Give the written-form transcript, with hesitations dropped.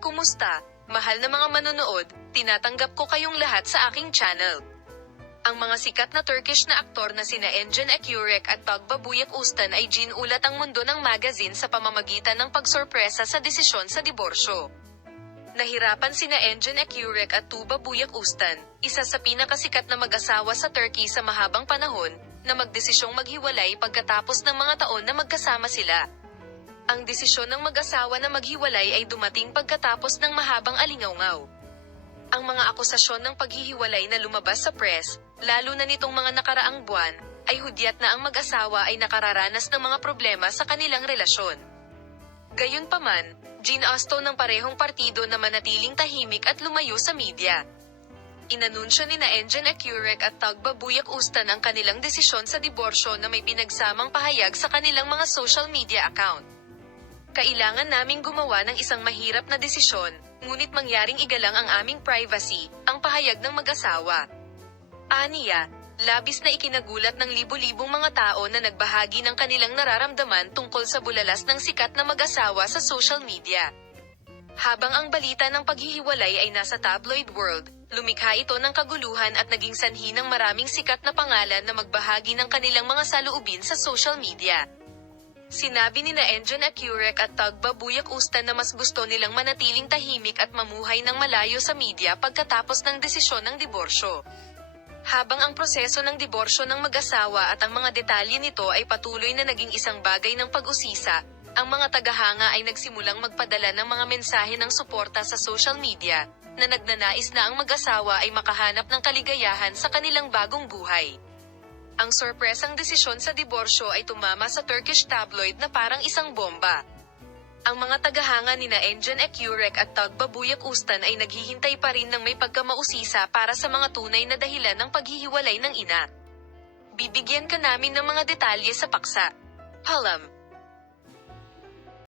Kumusta, mahal na mga manonood, tinatanggap ko kayong lahat sa aking channel. Ang mga sikat na Turkish na aktor na sina Engin Ekyurek at Tuğba Büyüküstün ay ginulat ang mundo ng magazine sa pamamagitan ng pagsorpresa sa desisyon sa diborsyo. Nahirapan sina Engin Ekyurek at Tuğba Büyüküstün, isa sa pinakasikat na mag-asawa sa Turkey sa mahabang panahon, na magdesisyong maghiwalay pagkatapos ng mga taon na magkasama sila. Ang desisyon ng mag-asawa na maghiwalay ay dumating pagkatapos ng mahabang alingawngaw. Ang mga akusasyon ng paghihiwalay na lumabas sa press, lalo na nitong mga nakaraang buwan, ay hudyat na ang mag-asawa ay nakararanas ng mga problema sa kanilang relasyon. Gayunpaman, ginasto ng parehong partido na manatiling tahimik at lumayo sa media. Inanunsyo nina Engin Ekyurek at Tuğba Büyüküstün ang kanilang desisyon sa diborsyo na may pinagsamang pahayag sa kanilang mga social media account. Kailangan naming gumawa ng isang mahirap na desisyon, ngunit mangyaring igalang ang aming privacy, ang pahayag ng mag-asawa. Aniya, labis na ikinagulat ng libo-libong mga tao na nagbahagi ng kanilang nararamdaman tungkol sa bulalas ng sikat na mag-asawa sa social media. Habang ang balita ng paghihiwalay ay nasa tabloid world, lumikha ito ng kaguluhan at naging sanhi ng maraming sikat na pangalan na magbahagi ng kanilang mga saloobin sa social media. Sinabi nina Engin Ekyurek at Tuğba Büyüküstün na mas gusto nilang manatiling tahimik at mamuhay ng malayo sa media pagkatapos ng desisyon ng diborsyo. Habang ang proseso ng diborsyo ng mag-asawa at ang mga detalye nito ay patuloy na naging isang bagay ng pag-usisa, ang mga tagahanga ay nagsimulang magpadala ng mga mensahe ng suporta sa social media, na nagnanais na ang mag-asawa ay makahanap ng kaligayahan sa kanilang bagong buhay. Ang sorpresang desisyon sa diborsyo ay tumama sa Turkish tabloid na parang isang bomba. Ang mga tagahanga nina Engin Ekyurek at Tuğba Büyüküstün ay naghihintay pa rin ng may pagkamausisa para sa mga tunay na dahilan ng paghihiwalay ng ina. Bibigyan ka namin ng mga detalye sa paksa. Palam.